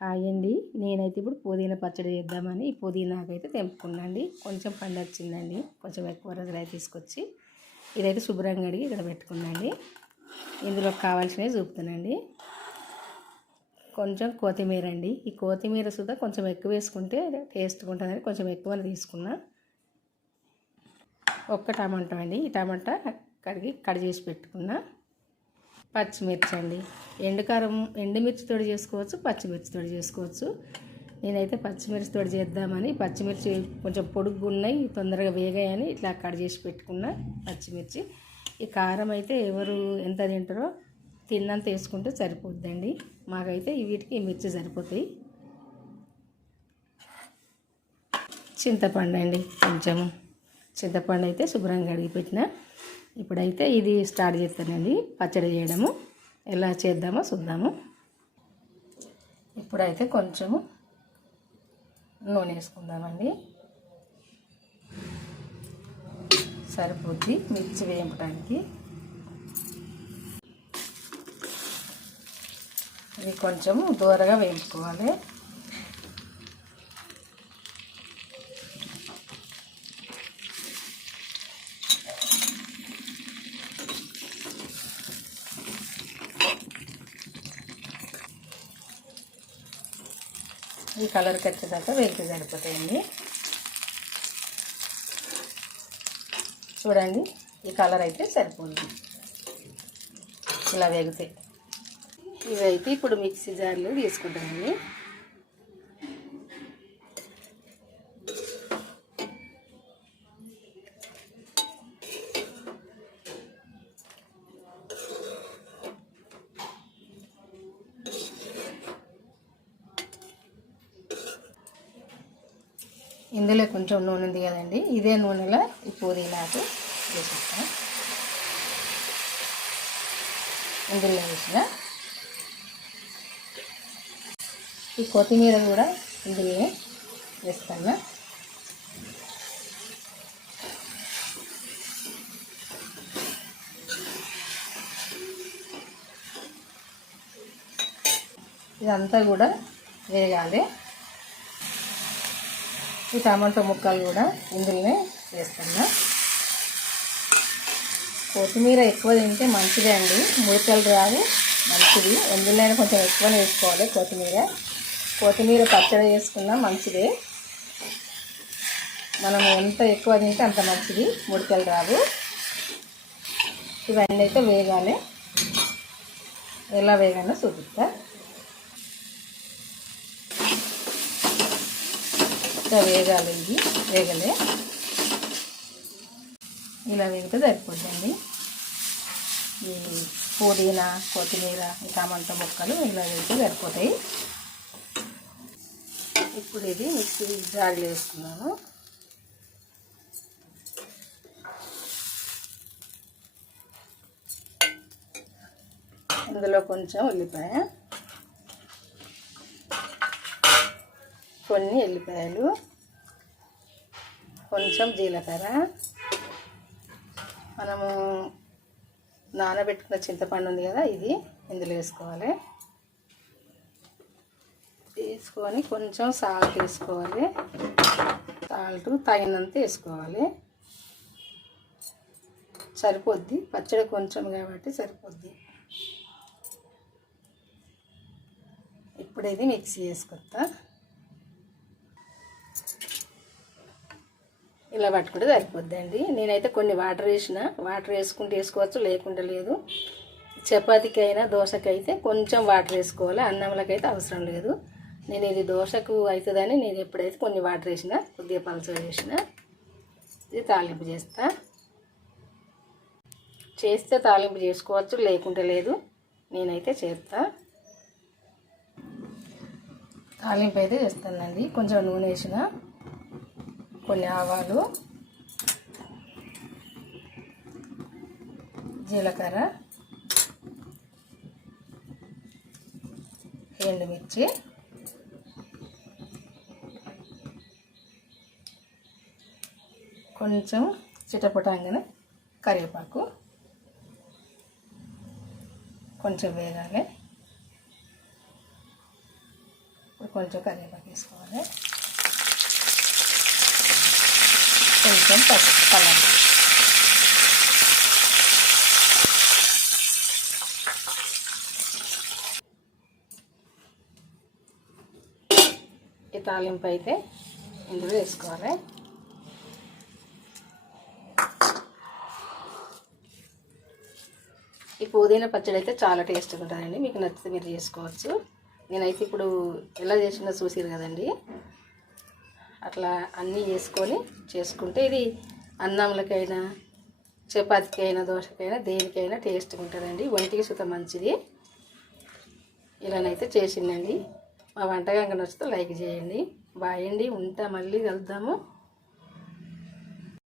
Hi అండి. నేనైతే ఇప్పుడు పుదీనా పచ్చడి చేద్దామని ఈ పుదీనాకైతే తెంపుకున్నాండి. కొంచెం పండొచ్చిందండి. కొంచెం ఎక్కువ రోజులు అయితే తీసుకొచ్చి ఇదైతే శుభ్రంగా అడిగి ఇక్కడ పెట్టుకున్నాండి. ఇందులో కావాల్సినవి చూపుతానండి. కొంచెం కొత్తిమీర అండి. ఈ కొత్తిమీర సుద్ధా కొంచెం ఎక్కువ వేసుకుంటే టేస్ట్గా ఉంటుందని కొంచెం ఎక్కువ తీసుకున్నా. ఒక్క టమాటా అండి. ఈ టమాటా కట్ చేసి పెట్టుకున్నా. పచ్చిమిర్చి అండి. ఎండుకారం ఎండుమిర్చితో చేసుకోవచ్చు, పచ్చిమిర్చితో చేసుకోవచ్చు. నేనైతే పచ్చిమిర్చితో చేద్దామని పచ్చిమిర్చి కొంచెం పొడుగ్గా ఉన్నాయి, తొందరగా వేగాయని ఇట్లా కట్ చేసి పెట్టుకున్నా పచ్చిమిర్చి. ఈ కారం అయితే ఎవరు ఎంత తింటారో తిన్నంత వేసుకుంటే సరిపోద్దండి. మాకైతే వీటికి ఈ మిర్చి సరిపోతాయి. చింతపండు అండి. కొంచెము చింతపండు అయితే శుభ్రంగా కడిగి పెట్టిన. ఇప్పుడైతే ఇది స్టార్ట్ చేస్తానండి పచ్చడి చేయడము. ఎలా చేద్దామో చూద్దాము. ఇప్పుడైతే కొంచెము నూనె వేసుకుందామండి. సరిపోద్ది మిర్చి వేయడానికి. ఇది కొంచెము దూరగా వేయించుకోవాలి. ఈ కలర్కి వచ్చేదాకా వేగితే సరిపోతాయండి. చూడండి, ఈ కలర్ అయితే సరిపోతుంది ఇలా వేగితే. ఇవైతే ఇప్పుడు మిక్సీ జార్లో తీసుకుంటామండి. ఇందులో కొంచెం నూనె ఉంది కదండి, ఇదే నూనెలో ఈ పుదీనాకు వేసేస్తాం. ఇందులో వేసిన ఈ కొత్తిమీర కూడా ఇందులో వేస్తాను. ఇదంతా కూడా వేగాలి. ఈ టమాటో ముక్కలు కూడా ఇందులోనే వేస్తున్నా. కొత్తిమీర ఎక్కువ తింటే మంచిదే అండి, ముడతలు రావు, మంచిది. ఎందులోనైనా కొంచెం ఎక్కువనే వేసుకోవాలి కొత్తిమీర పచ్చడి చేసుకున్నా మంచిదే. మనం ఎంత ఎక్కువ తింటే అంత మంచిది, ముడతలు రావు. ఇవన్నీ అయితే వేగాలి. ఎలా వేగానో చూపిస్తా. వేగాలి, ఇది వేగలే. ఇలా వేగితే సరిపోద్దండి. ఈ పుదీనా, కొత్తిమీర, ఈ టమాటా ముక్కలు ఇలా వేగితే సరిపోతాయి. ఇప్పుడు ఇది మిక్సీ జార్లో వేసుకున్నాను. ఇందులో కొంచెం ఉల్లిపాయ, కొన్ని ఎల్లిపాయలు, కొంచెం జీలకర్ర, మనము నానబెట్టుకున్న చింతపండు ఉంది కదా, ఇది ఇందులో వేసుకోవాలి. వేసుకొని కొంచెం సాల్ట్ వేసుకోవాలి. సాల్ట్ తగినంత వేసుకోవాలి. సరిపోద్ది, పచ్చడి కొంచెం కాబట్టి సరిపోద్ది. ఇప్పుడు ఇది మిక్సీ వేసుకొస్తా. ఇలా పట్టుకుంటే సరిపోద్దండి. నేనైతే కొన్ని వాటర్ వేసుకుంటే వేసుకోవచ్చు, లేకుండా లేదు. చపాతీకి అయినా దోశకి అయితే కొంచెం వాటర్ వేసుకోవాలి, అన్నంలోకి అయితే అవసరం లేదు. నేను ఇది దోశకు అవుతుందని నేను ఎప్పుడైతే కొన్ని వాటర్ వేసిన, కొద్దిగా పలుచగా వేసిన. ఇది తాలింపు చేస్తే తాలింపు చేసుకోవచ్చు, లేకుంటే లేదు. నేనైతే చేస్తా. తాలింపు అయితే చేస్తానండి. కొంచెం నూనె వేసిన, కొన్ని ఆవాలు, జీలకర్ర, ఎండుమిర్చి, కొంచెం చిటపటంగానే కరివేపాకు, కొంచెం వేగాలి. ఇప్పుడు కొంచెం కరివేపాకు వేసుకోవాలి, కొంచెం పసుపు కలర్. ఈ తాలింపు అయితే ఇందులో వేసుకోవాలి. ఈ పుదీనా పచ్చడి అయితే చాలా టేస్ట్గా ఉంటుందండి. మీకు నచ్చితే మీరు చేసుకోవచ్చు. నేనైతే ఇప్పుడు ఎలా చేసినా చూసిరు కదండి, అట్లా అన్నీ వేసుకొని చేసుకుంటే ఇది అన్నంలకైనా చపాతీకైనా దోశకైనా దేనికైనా టేస్ట్గా ఉంటుందండి. ఒంటికి సుత మంచిది. ఇలానైతే చేసిందండి. మా వంటకం నచ్చితే లైక్ చేయండి. బాయ్ అండి, ఉంటా, మళ్ళీ కలుద్దాము.